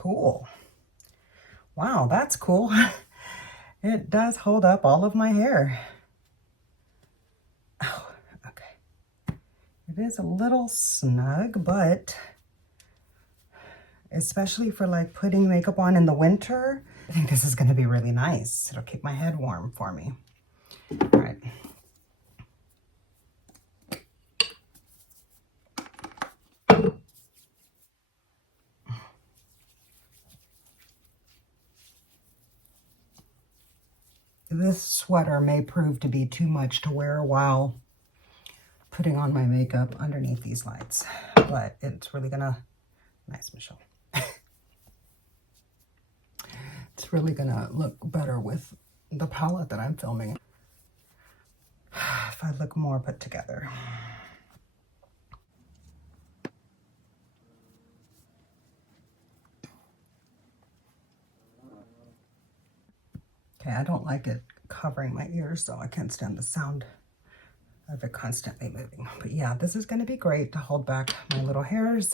Cool. Wow, that's cool. It does hold up all of my hair. Oh, okay. It is a little snug, but especially for like putting makeup on in the winter, I think this is going to be really nice. It'll keep my head warm for me. All right. This sweater may prove to be too much to wear while putting on my makeup underneath these lights, but it's really gonna, nice, Michelle. It's really gonna look better with the palette that I'm filming. If I look more put together. Okay, I don't like it covering my ears, so I can't stand the sound of it constantly moving. But yeah, this is gonna be great to hold back my little hairs.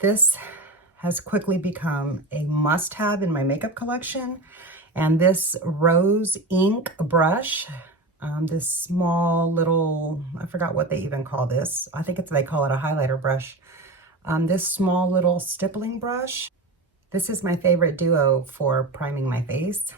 This has quickly become a must-have in my makeup collection. And this rose ink brush, this small little, I forgot what they even call this. I think they call it a highlighter brush. This small little stippling brush. This is my favorite duo for priming my face.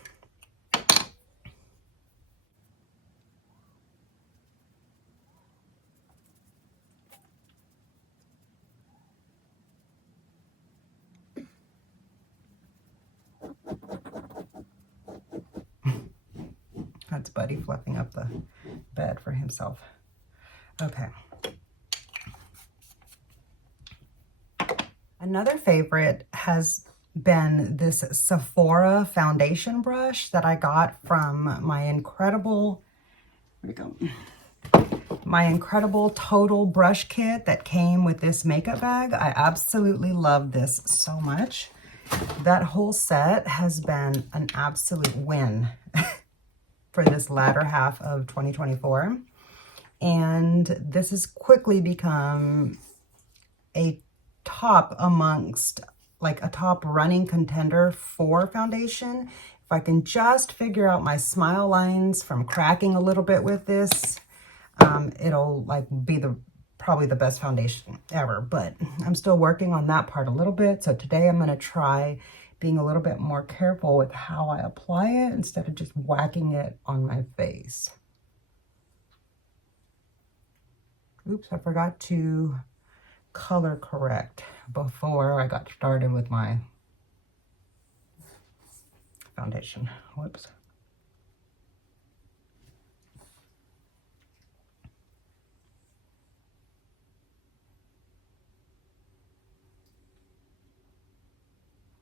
That's Buddy fluffing up the bed for himself. Okay. Another favorite has been this Sephora foundation brush that I got from my incredible, where'd it go? My incredible total brush kit that came with this makeup bag. I absolutely love this so much. That whole set has been an absolute win for this latter half of 2024. And this has quickly become a top amongst, like a top running contender for foundation. If I can just figure out my smile lines from cracking a little bit with this, it'll like be probably the best foundation ever. But I'm still working on that part a little bit. So today I'm going to try being a little bit more careful with how I apply it instead of just whacking it on my face. Oops, I forgot to color correct before I got started with my foundation. Whoops.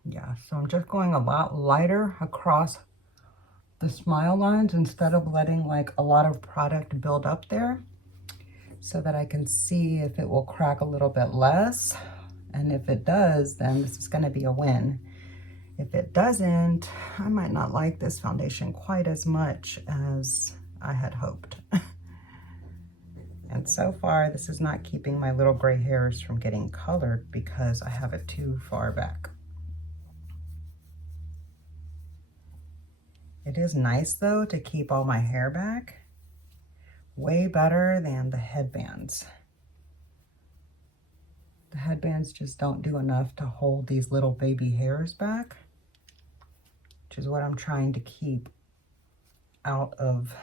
Yeah, so I'm just going a lot lighter across the smile lines instead of letting like a lot of product build up there, so that I can see if it will crack a little bit less. And if it does, then this is going to be a win. If it doesn't, I might not like this foundation quite as much as I had hoped. And so far, this is not keeping my little gray hairs from getting colored because I have it too far back. It is nice though to keep all my hair back. Way better than the headbands. The headbands just don't do enough to hold these little baby hairs back, which is what I'm trying to keep out of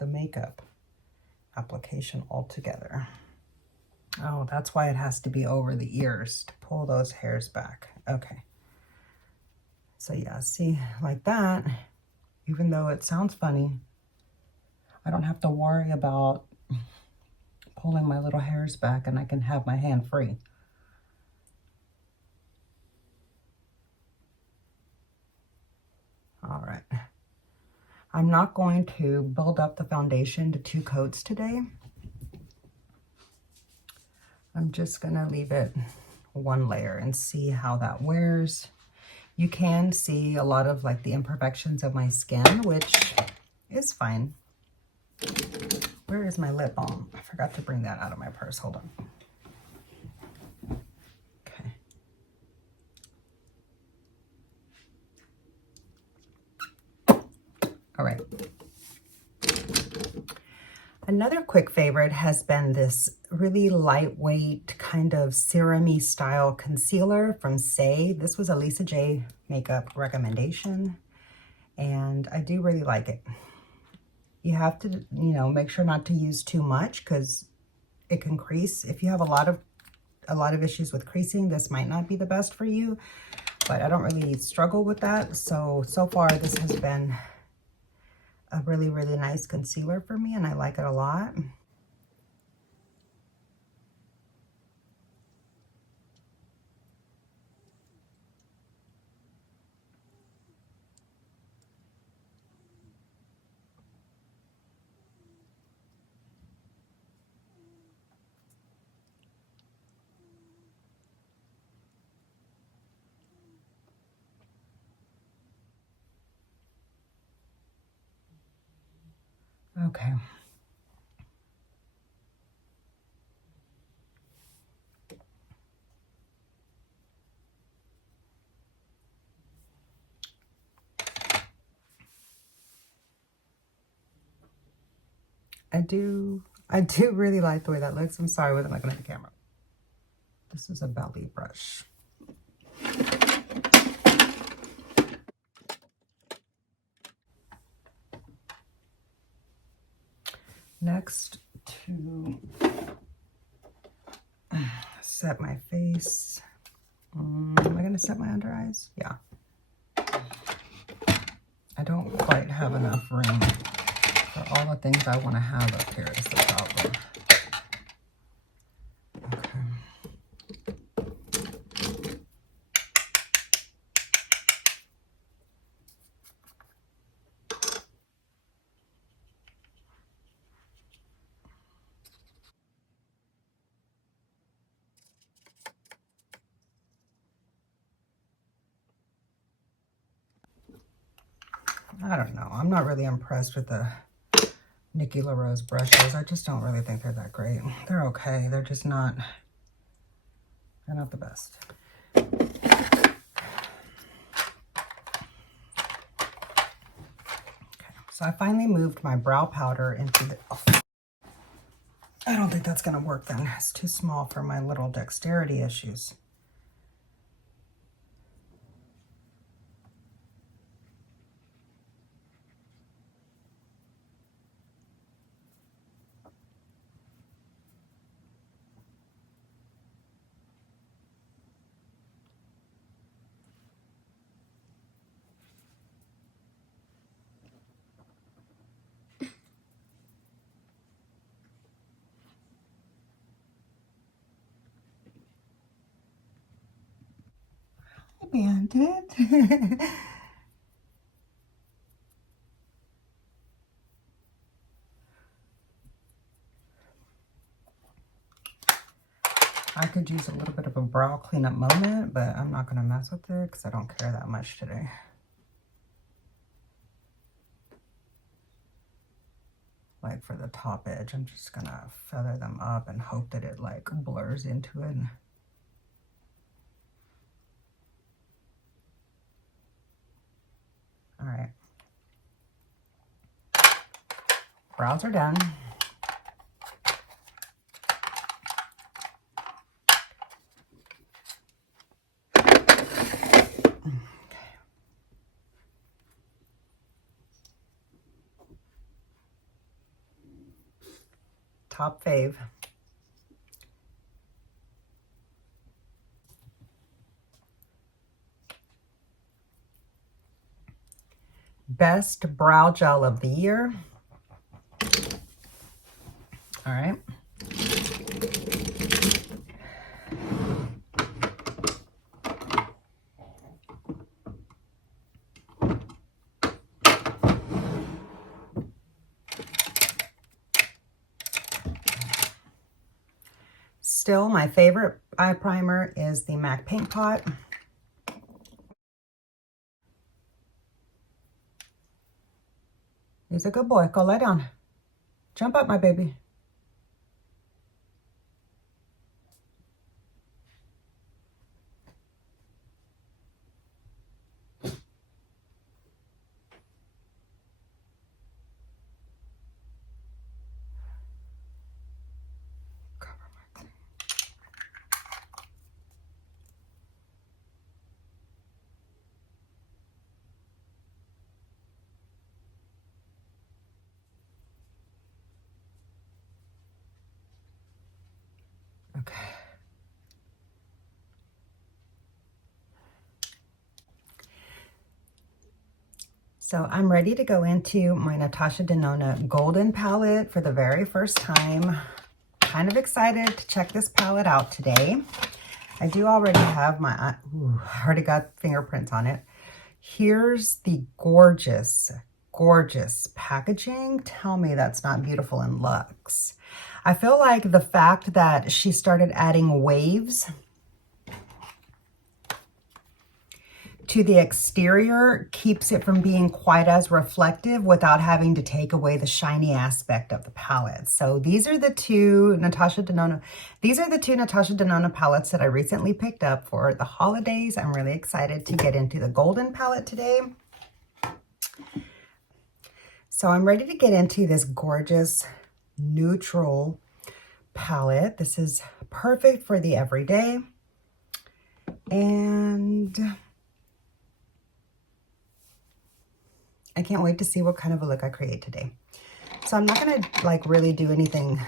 the makeup application altogether. Oh, that's why it has to be over the ears to pull those hairs back. Okay. So yeah, see, like that, even though it sounds funny, I don't have to worry about pulling my little hairs back, and I can have my hand free. All right. I'm not going to build up the foundation to 2 coats today. I'm just gonna leave it 1 layer and see how that wears. You can see a lot of like the imperfections of my skin, which is fine. Where is my lip balm? I forgot to bring that out of my purse. Hold on. All right. Another quick favorite has been this really lightweight kind of serum-y style concealer from Say. This was a Lisa J makeup recommendation, and I do really like it. You have to, you know, make sure not to use too much because it can crease. If you have a lot of issues with creasing, this might not be the best for you, but I don't really struggle with that. So far this has been a really, really nice concealer for me, and I like it a lot. Okay. I do really like the way that looks. I'm sorry, I wasn't looking at the camera. This is a BELI brush. Next, to set my face. Am I going to set my under eyes? Yeah. I don't quite have enough room for all the things I want to have up here is the problem. Okay. I don't know. I'm not really impressed with the Nikki LaRose brushes. I just don't really think they're that great. They're okay. They're just not, they're not the best. Okay, so I finally moved my brow powder into the, oh, I don't think that's gonna work then. It's too small for my little dexterity issues. Bandit. I could use a little bit of a brow cleanup moment, but I'm not gonna mess with it because I don't care that much today. Like for the top edge, I'm just gonna feather them up and hope that it like blurs into it. All right. Brows are done. Top fave. Best brow gel of the year. All right. Still, my favorite eye primer is the MAC Paint Pot. He's a good boy. Go lie down. Jump up, my baby. Okay. So I'm ready to go into my Natasha Denona Golden palette for the very first time. Kind of excited to check this palette out today. I do already have my, I already got fingerprints on it. Here's the gorgeous, gorgeous packaging. Tell me that's not beautiful in Luxe. I feel like the fact that she started adding waves to the exterior keeps it from being quite as reflective without having to take away the shiny aspect of the palette. So these are the two Natasha Denona palettes that I recently picked up for the holidays. I'm really excited to get into the golden palette today. So I'm ready to get into this gorgeous neutral palette. This is perfect for the everyday. And I can't wait to see what kind of a look I create today. So I'm not gonna like really do anything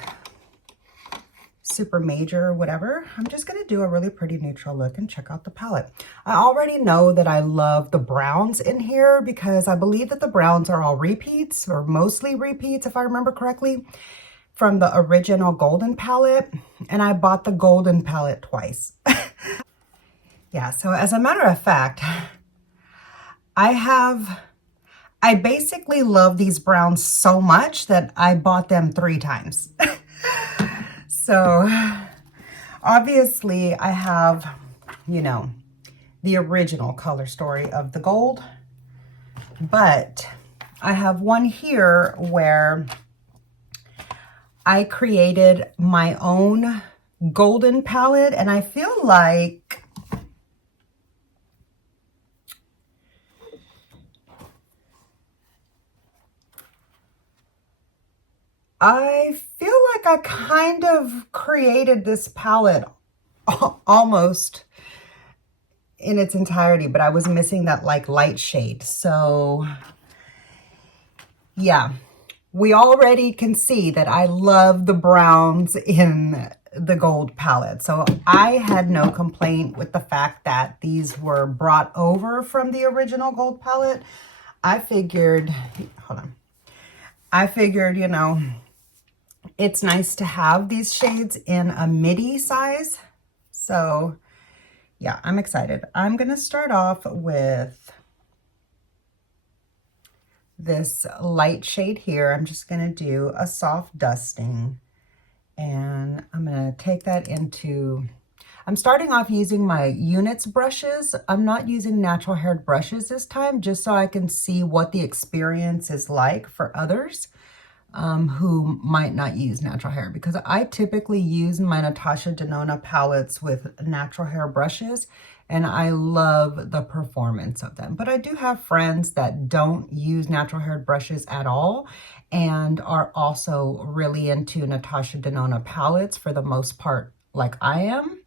super major or whatever. I'm just gonna do a really pretty neutral look and check out the palette. I already know that I love the browns in here because I believe that the browns are all repeats, or mostly repeats if I remember correctly, from the original golden palette. And I bought the golden palette twice. Yeah, so as a matter of fact, I basically love these browns so much that I bought them 3 times. So obviously I have, you know, the original color story of the gold, but I have one here where I created my own golden palette, and I feel like I kind of created this palette almost in its entirety, but I was missing that like light shade. So yeah, we already can see that I love the browns in the gold palette. So I had no complaint with the fact that these were brought over from the original gold palette. I figured, hold on. I figured, you know, it's nice to have these shades in a midi size. So yeah, I'm excited. I'm going to start off with this light shade here. I'm just going to do a soft dusting, and I'm going to take that into, I'm starting off using my units brushes. I'm not using natural haired brushes this time, just so I can see what the experience is like for others who might not use natural hair, because I typically use my Natasha Denona palettes with natural hair brushes, and I love the performance of them. But I do have friends that don't use natural hair brushes at all and are also really into Natasha Denona palettes for the most part, like I am.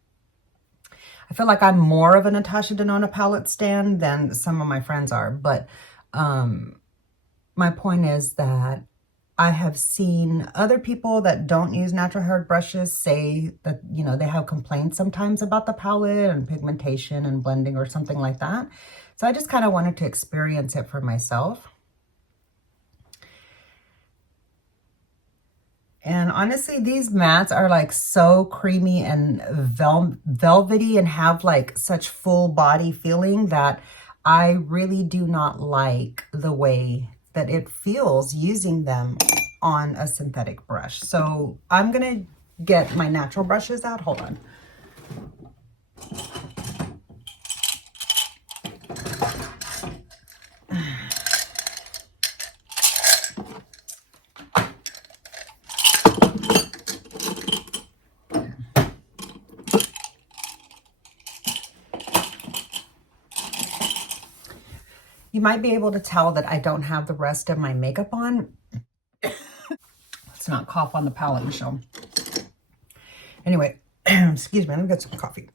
I feel like I'm more of a Natasha Denona palette stan than some of my friends are, but my point is that I have seen other people that don't use natural haired brushes say that, you know, they have complaints sometimes about the palette and pigmentation and blending or something like that. So I just kind of wanted to experience it for myself. And honestly, these mattes are like so creamy and velvety and have like such full body feeling that I really do not like the way that it feels using them on a synthetic brush. So I'm gonna get my natural brushes out. Hold on. You might be able to tell that I don't have the rest of my makeup on. Let's not cough on the palette, Michelle. Anyway, excuse me, let me get some coffee.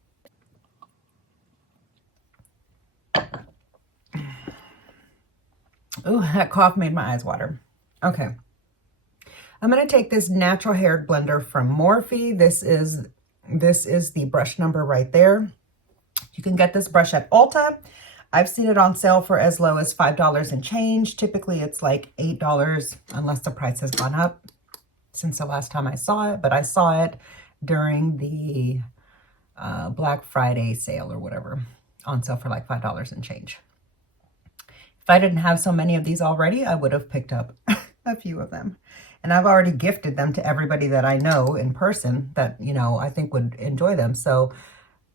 Oh, that cough made my eyes water. Okay. I'm going to take this natural hair blender from Morphe. This is This is the brush number right there. You can get this brush at Ulta. I've seen it on sale for as low as $5 and change. Typically it's like $8 unless the price has gone up since the last time I saw it, but I saw it during the Black Friday sale or whatever, on sale for like $5 and change. If I didn't have so many of these already, I would have picked up a few of them. And I've already gifted them to everybody that I know in person that, you know, I think would enjoy them. So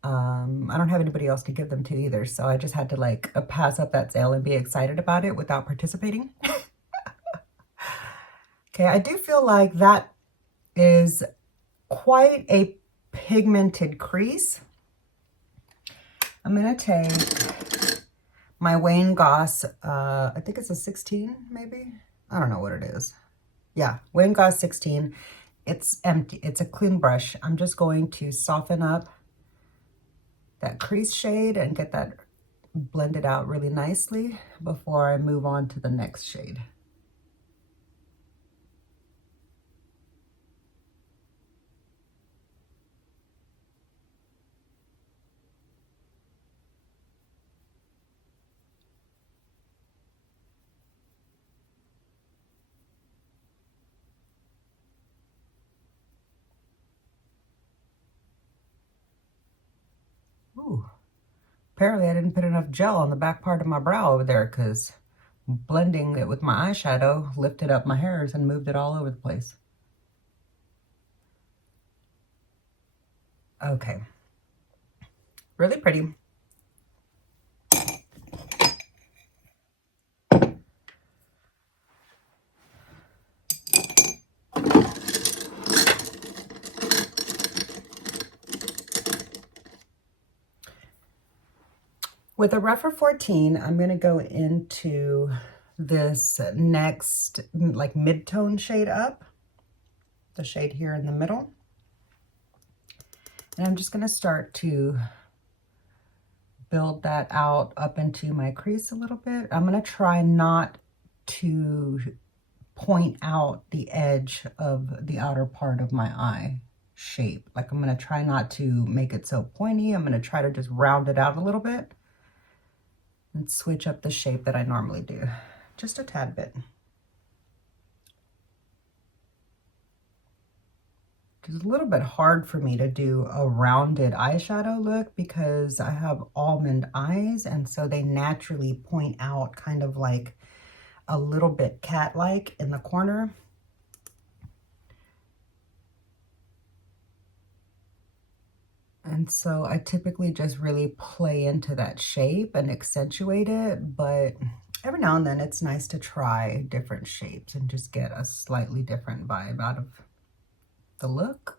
I don't have anybody else to give them to either. So I just had to like pass up that sale and be excited about it without participating. Okay, I do feel like that is quite a pigmented crease. I'm going to take my Wayne Goss, I think it's a 16 maybe. I don't know what it is. Yeah, Wayne Goss 16. It's empty. It's a clean brush. I'm just going to soften up that crease shade and get that blended out really nicely before I move on to the next shade. Ooh, apparently I didn't put enough gel on the back part of my brow over there because blending it with my eyeshadow lifted up my hairs and moved it all over the place. Okay, really pretty. With a Rephr 14, I'm going to go into this next like mid-tone shade up, the shade here in the middle. And I'm just going to start to build that out up into my crease a little bit. I'm going to try not to point out the edge of the outer part of my eye shape. Like I'm going to try not to make it so pointy. I'm going to try to just round it out a little bit and switch up the shape that I normally do, just a tad bit. It's a little bit hard for me to do a rounded eyeshadow look because I have almond eyes, and so they naturally point out kind of like a little bit cat-like in the corner. And so I typically just really play into that shape and accentuate it, but every now and then it's nice to try different shapes and just get a slightly different vibe out of the look.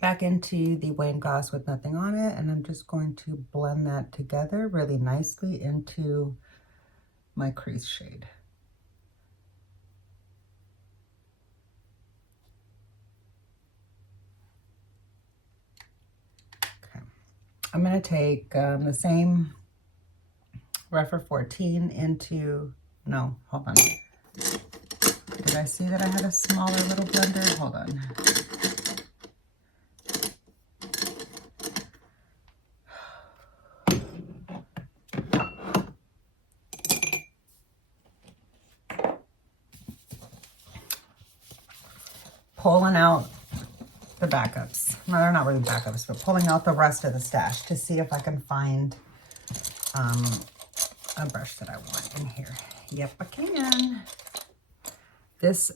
Back into the Wayne Goss with nothing on it, and I'm just going to blend that together really nicely into my crease shade. Okay, I'm going to take the same Rephr 14 into, no, hold on. Did I see that I had a smaller little blender? Hold on. Pulling out the backups. No, they're not really backups, but pulling out the rest of the stash to see if I can find a brush that I want in here. Yep, I can. This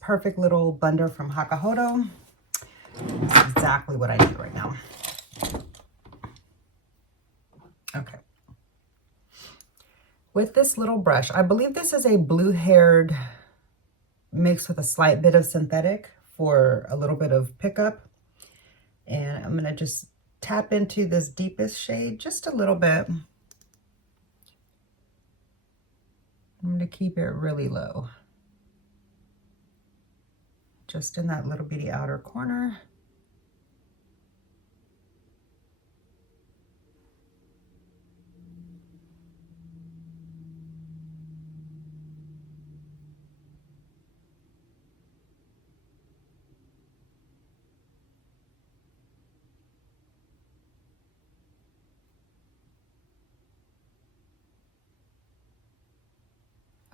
perfect little blender from Hakahodo is exactly what I need right now. Okay. With this little brush, I believe this is a blue-haired mixed with a slight bit of synthetic for a little bit of pickup. And I'm gonna just tap into this deepest shade just a little bit. I'm going to keep it really low. Just in that little bitty outer corner.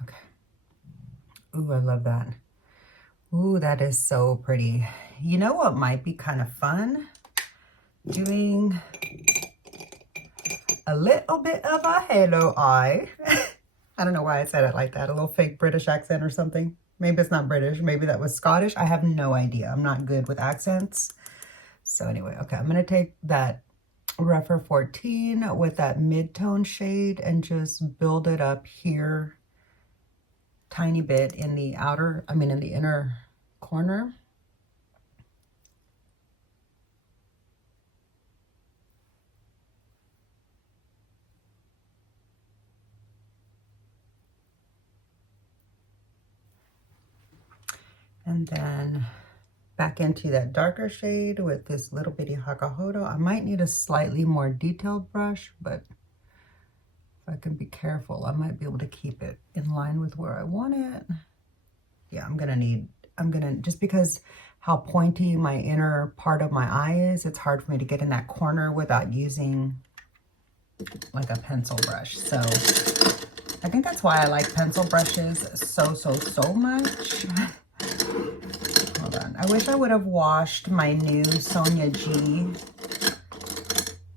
Okay. Ooh, I love that. Ooh, that is so pretty. You know what might be kind of fun? Doing a little bit of a halo eye. I don't know why I said it like that. A little fake British accent or something. Maybe it's not British. Maybe that was Scottish. I have no idea. I'm not good with accents. So anyway, okay, I'm going to take that Repher 14 with that mid-tone shade and just build it up here tiny bit in the outer, in the inner corner. And then back into that darker shade with this little bitty Hakahodo. I might need a slightly more detailed brush, but if I can be careful, I might be able to keep it in line with where I want it. Yeah, I'm gonna, just because how pointy my inner part of my eye is, it's hard for me to get in that corner without using like a pencil brush. So I think that's why I like pencil brushes so much. Hold on. I wish I would have washed my new Sonia G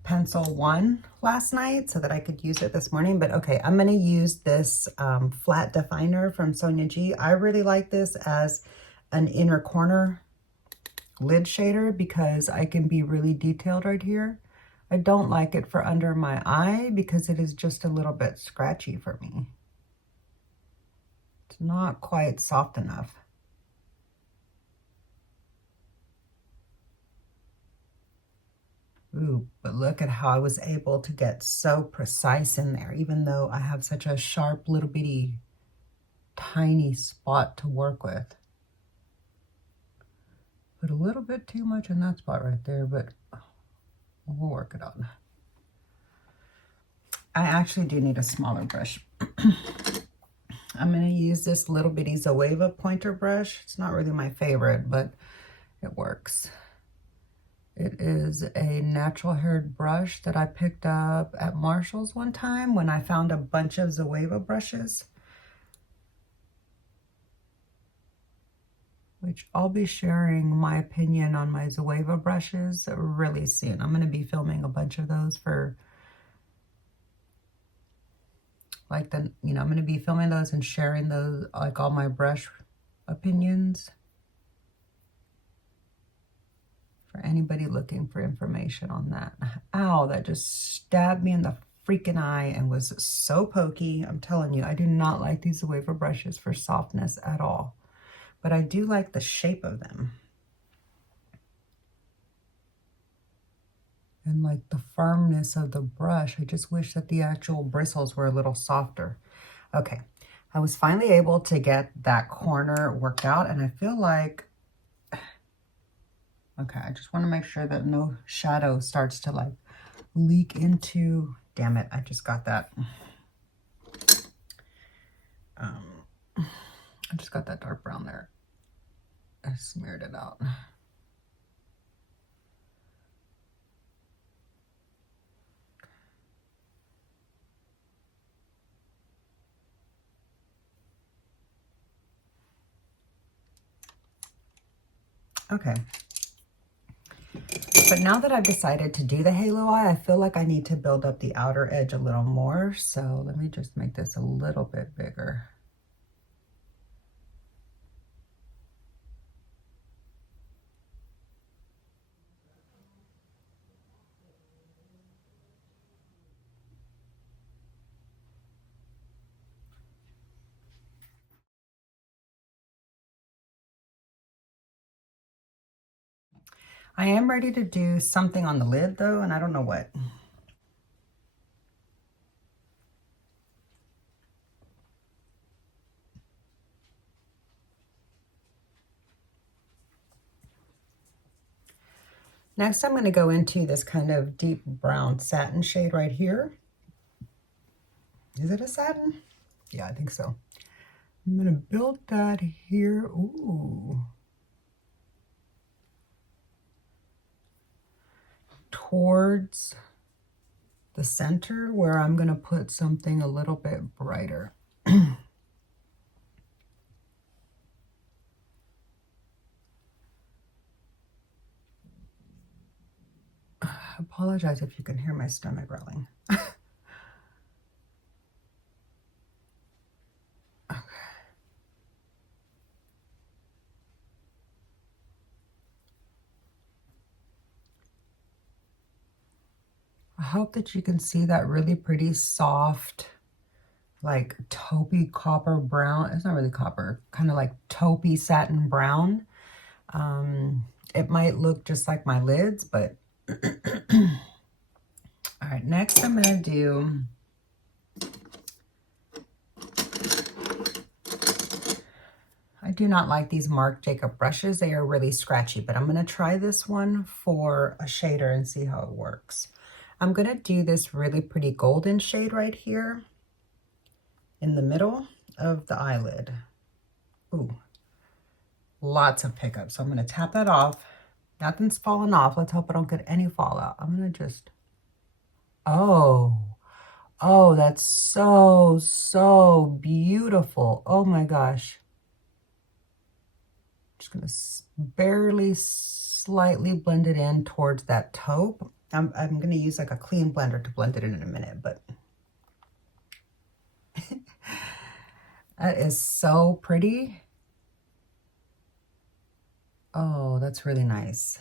Pencil 1 last night so that I could use it this morning. But okay, I'm going to use this flat definer from Sonia G. I really like this as an inner corner lid shader because I can be really detailed right here. I don't like it for under my eye because it is just a little bit scratchy for me. It's not quite soft enough. Ooh, but look at how I was able to get so precise in there, even though I have such a sharp little bitty tiny spot to work with. Put a little bit too much in that spot right there, but we'll work it out. I actually do need a smaller brush. I'm going to use this little bitty Zoeva pointer brush. It's not really my favorite, but it works. It is a natural haired brush that I picked up at Marshall's one time when I found a bunch of Zoeva brushes, which I'll be sharing my opinion on my Zoeva brushes really soon. I'm going to be filming a bunch of those for like I'm going to be filming those and sharing those, like all my brush opinions. For anybody looking for information on that. Ow, that just stabbed me in the freaking eye and was so pokey. I'm telling you, I do not like these Zoeva brushes for softness at all. But I do like the shape of them. And like the firmness of the brush. I just wish that the actual bristles were a little softer. Okay, I was finally able to get that corner worked out, and I feel like, okay, I just want to make sure that no shadow starts to like leak into, damn it, I just got that. I just got that dark brown there. I smeared it out. Okay. But now that I've decided to do the halo eye, I feel like I need to build up the outer edge a little more. So let me just make this a little bit bigger. I am ready to do something on the lid though, and I don't know what. Next, I'm going to go into this kind of deep brown satin shade right here. Is it a satin? Yeah, I think so. I'm going to build that here. Ooh. Towards the center where I'm going to put something a little bit brighter. I apologize if you can hear my stomach growling. Okay. I hope that you can see that really pretty soft, like taupey copper brown. It's not really copper, kind of like taupey satin brown. It might look just like my lids, but all right, next I'm going to do I do not like these Marc Jacob brushes. They are really scratchy, but I'm going to try this one for a shader and see how it works. I'm going to do this really pretty golden shade right here in the middle of the eyelid. Ooh, lots of pickup. So I'm going to tap that off. Nothing's falling off. Let's hope I don't get any fallout. I'm going to just, oh, that's so beautiful. Oh my gosh. Just gonna barely slightly blend it in towards that taupe. I'm gonna use like a clean blender to blend it in a minute, but that is so pretty. Oh, that's really nice.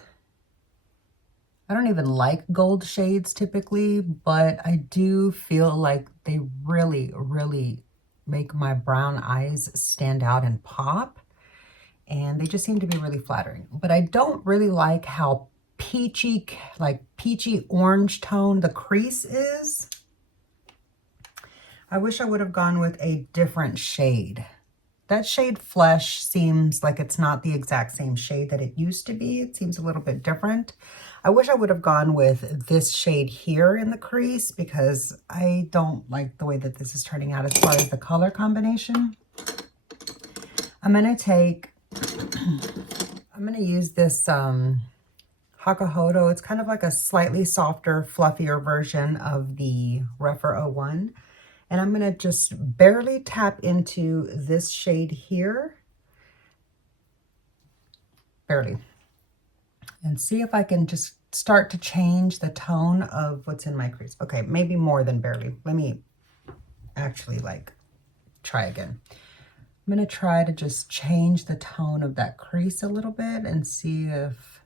I don't even like gold shades typically, but I do feel like they really, really make my brown eyes stand out and pop. And they just seem to be really flattering. But I don't really like how peachy, like peachy orange tone the crease is. I wish I would have gone with a different shade. That shade Flesh seems like it's not the exact same shade that it used to be. It seems a little bit different. I wish I would have gone with this shade here in the crease because I don't like the way that this is turning out as far as the color combination. I'm going to use this Hakuhodo. It's kind of like a slightly softer, fluffier version of the Rephr 01. And I'm going to just barely tap into this shade here. Barely. And see if I can just start to change the tone of what's in my crease. Okay, maybe more than barely. Let me actually like try again. I'm going to try to just change the tone of that crease a little bit and see if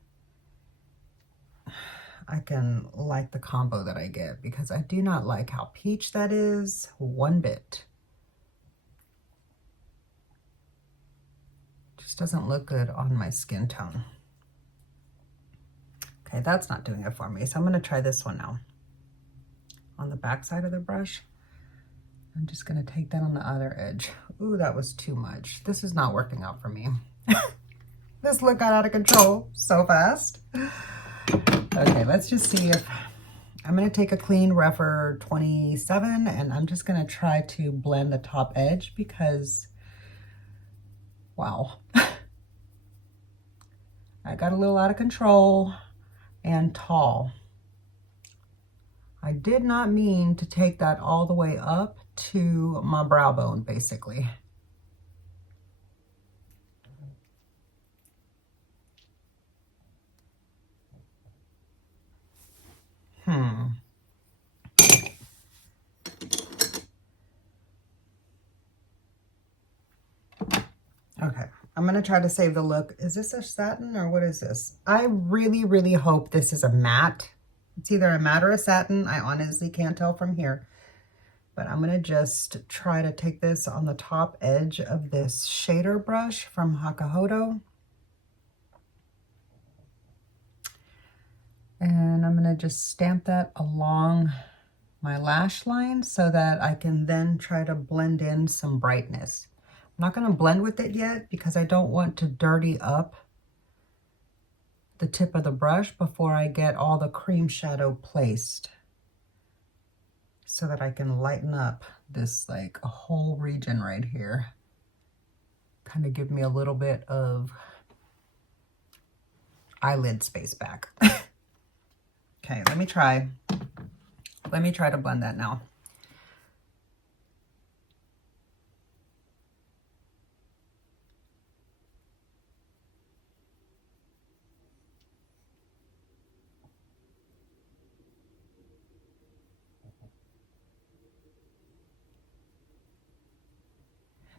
I can like the combo that I get, because I do not like how peach that is one bit. Just doesn't look good on my skin tone. Okay, that's not doing it for me. So I'm going to try this one now. On the back side of the brush, I'm just going to take that on the other edge. Ooh, that was too much. This is not working out for me. This look got out of control so fast. Okay, let's just see if I'm going to take a clean Rephr 27 and I'm just going to try to blend the top edge because, wow, I got a little out of control and tall. I did not mean to take that all the way up to my brow bone, basically. Okay, I'm gonna try to save the look. Is this a satin or what is this? I really, really hope this is a matte. It's either a matte or a satin. I honestly can't tell from here. But I'm gonna just try to take this on the top edge of this shader brush from Hakuhodo. And I'm gonna just stamp that along my lash line so that I can then try to blend in some brightness. I'm not gonna blend with it yet because I don't want to dirty up the tip of the brush before I get all the cream shadow placed, so that I can lighten up this like a whole region right here. Kind of give me a little bit of eyelid space back. Okay, let me try to blend that now.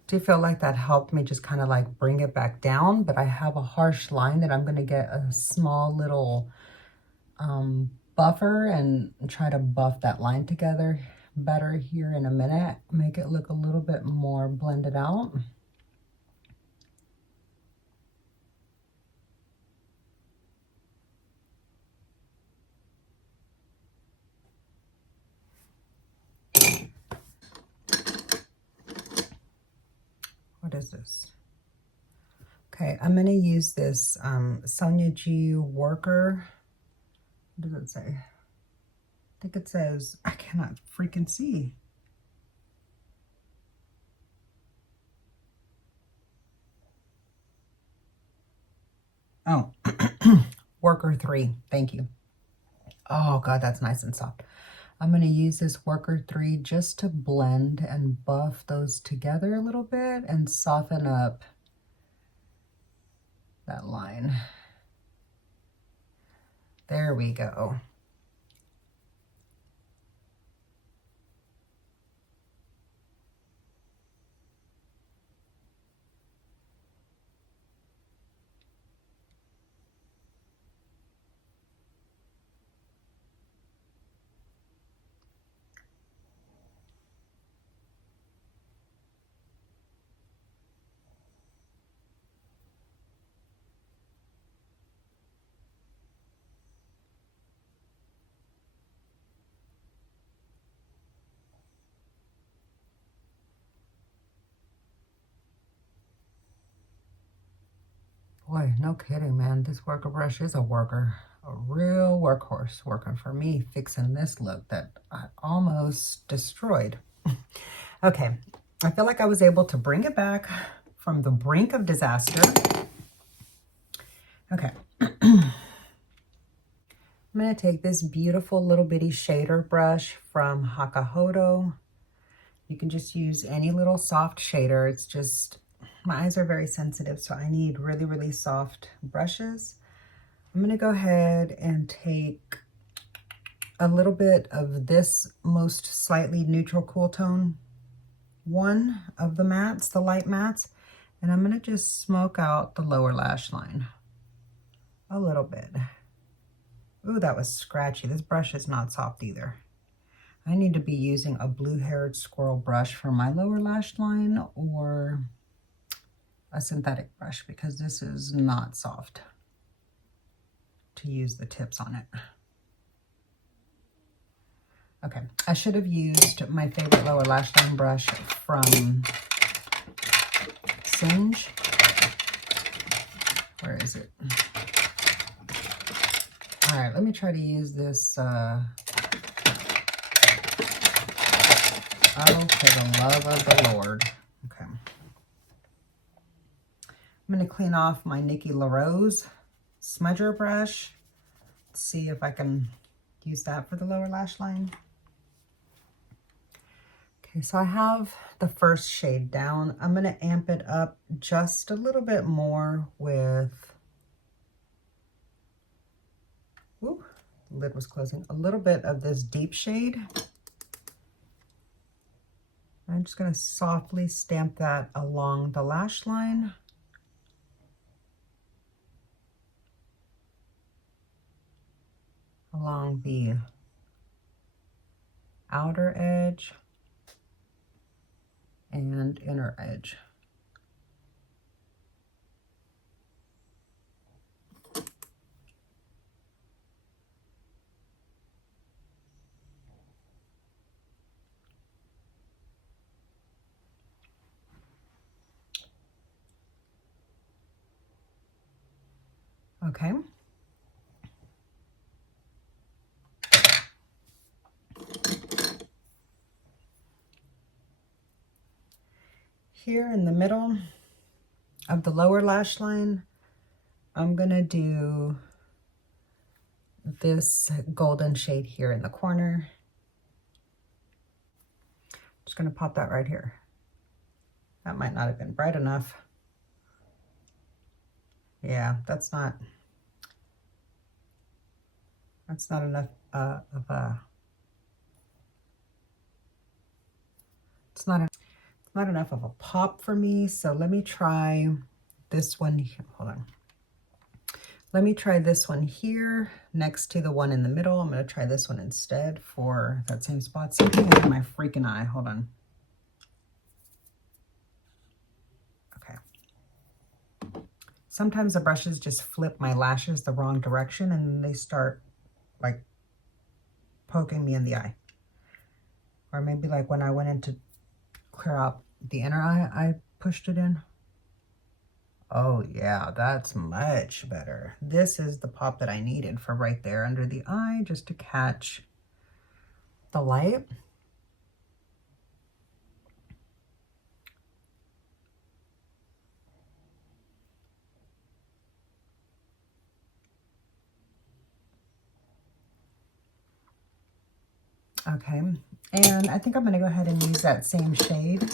Do you feel like that helped me just kind of like bring it back down? But I have a harsh line that I'm going to get a small little buffer and try to buff that line together better here in a minute. Make it look a little bit more blended out. What is this? Okay, I'm going to use this Sonia G Worker. What does it say? I think it says, I cannot freaking see. Oh, Worker 3. Thank you. Oh, God, that's nice and soft. I'm going to use this Worker 3 just to blend and buff those together a little bit and soften up that line. There we go. Boy, no kidding, man. This Worker brush is a worker. A real workhorse working for me, fixing this look that I almost destroyed. Okay, I feel like I was able to bring it back from the brink of disaster. Okay. I'm going to take this beautiful little bitty shader brush from Hakahodo. You can just use any little soft shader. It's just, my eyes are very sensitive, so I need really, really soft brushes. I'm going to go ahead and take a little bit of this most slightly neutral cool tone one of the mattes, the light mattes, and I'm going to just smoke out the lower lash line a little bit. Ooh, that was scratchy. This brush is not soft either. I need to be using a blue-haired squirrel brush for my lower lash line or a synthetic brush because this is not soft to use the tips on it. Okay, I should have used my favorite lower lash line brush from Singe. Where is it? All right, let me try to use this. Oh, for the love of the Lord. Okay. I'm going to clean off my Nikki LaRose smudger brush. See if I can use that for the lower lash line. Okay, so I have the first shade down. I'm going to amp it up just a little bit more with, ooh, the lid was closing, a little bit of this deep shade. I'm just going to softly stamp that along the lash line. Along the outer edge and inner edge. Okay, here in the middle of the lower lash line, I'm gonna do this golden shade here in the corner. Just gonna pop that right here. That might not have been bright enough. Yeah, that's not enough of a, it's not enough of a pop for me. So let me try this one here. Hold on. Let me try this one here next to the one in the middle. I'm going to try this one instead for that same spot. Something in my freaking eye. Hold on. Okay. Sometimes the brushes just flip my lashes the wrong direction and they start like poking me in the eye. Or maybe like when I went in to clear out the inner eye, I pushed it in. Oh yeah, that's much better. This is the pop that I needed for right there under the eye, just to catch the light. Okay, and I think I'm gonna go ahead and use that same shade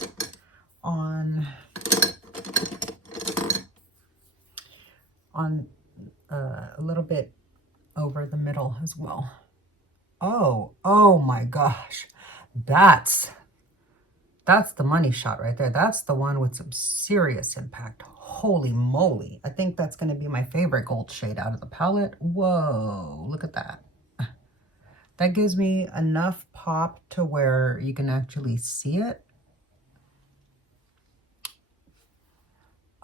on a little bit over the middle as well. Oh my gosh. That's the money shot right there. That's the one with some serious impact. Holy moly. I think that's going to be my favorite gold shade out of the palette. Whoa, look at that. That gives me enough pop to where you can actually see it.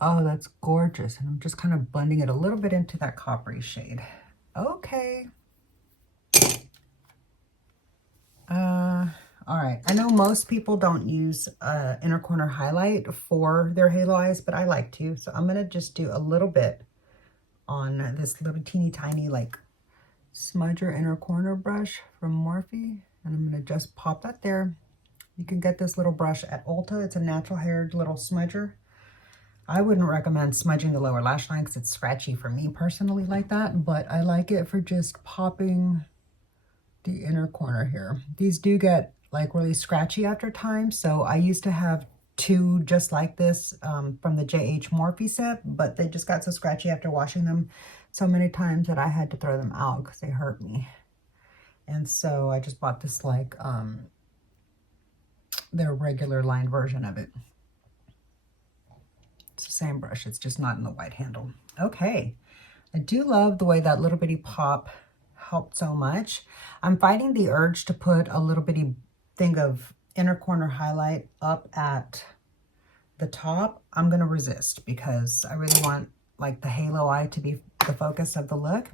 Oh, that's gorgeous. And I'm just kind of blending it a little bit into that coppery shade. Okay. All right. I know most people don't use inner corner highlight for their halo eyes, but I like to. So I'm going to just do a little bit on this little teeny tiny like smudger inner corner brush from Morphe. And I'm going to just pop that there. You can get this little brush at Ulta. It's a natural haired little smudger. I wouldn't recommend smudging the lower lash line because it's scratchy for me personally like that, but I like it for just popping the inner corner here. These do get like really scratchy after time, so I used to have two just like this from the JH Morphe set, but they just got so scratchy after washing them so many times that I had to throw them out because they hurt me. And so I just bought this like their regular lined version of it. It's the same brush, it's just not in the white handle. Okay, I do love the way that little bitty pop helped so much. I'm fighting the urge to put a little bitty thing of inner corner highlight up at the top. I'm gonna resist because I really want like the halo eye to be the focus of the look.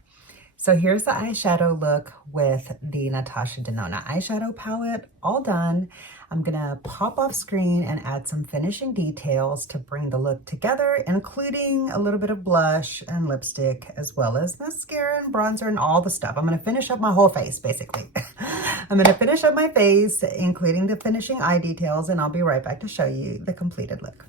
So here's the eyeshadow look with the Natasha Denona eyeshadow palette, all done. I'm gonna pop off screen and add some finishing details to bring the look together, including a little bit of blush and lipstick, as well as mascara and bronzer and all the stuff. I'm gonna finish up my whole face, basically. I'm gonna finish up my face, including the finishing eye details, and I'll be right back to show you the completed look.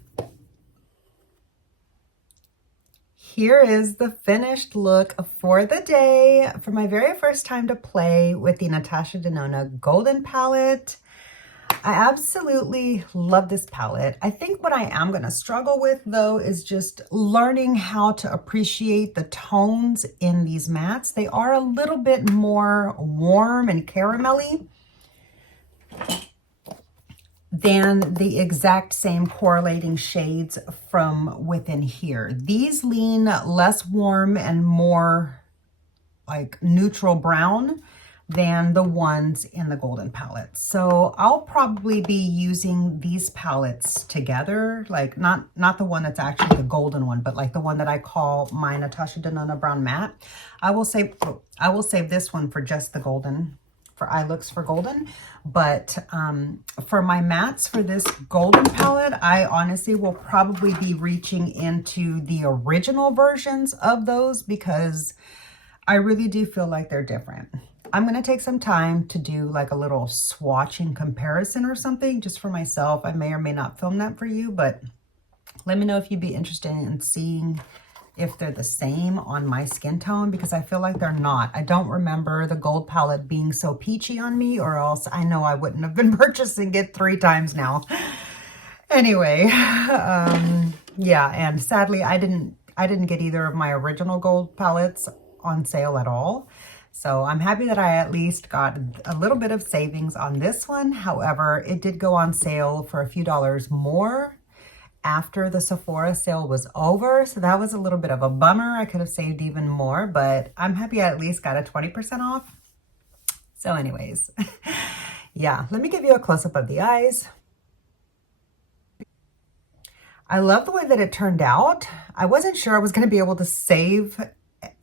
Here is the finished look for the day for my very first time to play with the Natasha Denona Golden Palette. I absolutely love this palette. I think what I am going to struggle with though is just learning how to appreciate the tones in these mattes. They are a little bit more warm and caramelly than the exact same correlating shades from within here. These lean less warm and more like neutral brown than the ones in the golden palette. So I'll probably be using these palettes together, like not the one that's actually the golden one, but like the one that I call my Natasha Denona Brown Matte. I will save this one for just the golden, for eye looks for golden. But for my mattes for this golden palette, I honestly will probably be reaching into the original versions of those because I really do feel like they're different. I'm going to take some time to do like a little swatching comparison or something just for myself. I may or may not film that for you, but Let me know if you'd be interested in seeing if they're the same on my skin tone, because I feel like they're not. I don't remember the gold palette being so peachy on me, or else I know I wouldn't have been purchasing it 3 times now. Anyway, yeah, and sadly I didn't get either of my original gold palettes on sale at all. So I'm happy that I at least got a little bit of savings on this one. However, it did go on sale for a few dollars more after the Sephora sale was over. So that was a little bit of a bummer. I could have saved even more, but I'm happy I at least got a 20% off. So anyways, yeah, let me give you a close-up of the eyes. I love the way that it turned out. I wasn't sure I was going to be able to save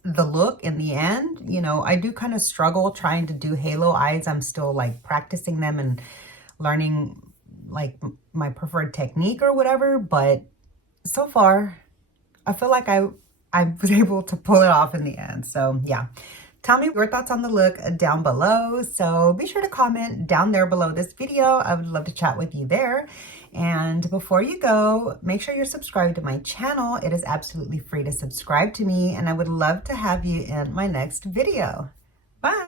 the look in the end. You know, I do kind of struggle trying to do halo eyes. I'm still like practicing them and learning like my preferred technique or whatever, but so far I feel like I was able to pull it off in the end. So yeah, tell me your thoughts on the look down below. So be sure to comment down there below this video. I would love to chat with you there. And before you go, make sure you're subscribed to my channel. It is absolutely free to subscribe to me, and I would love to have you in my next video.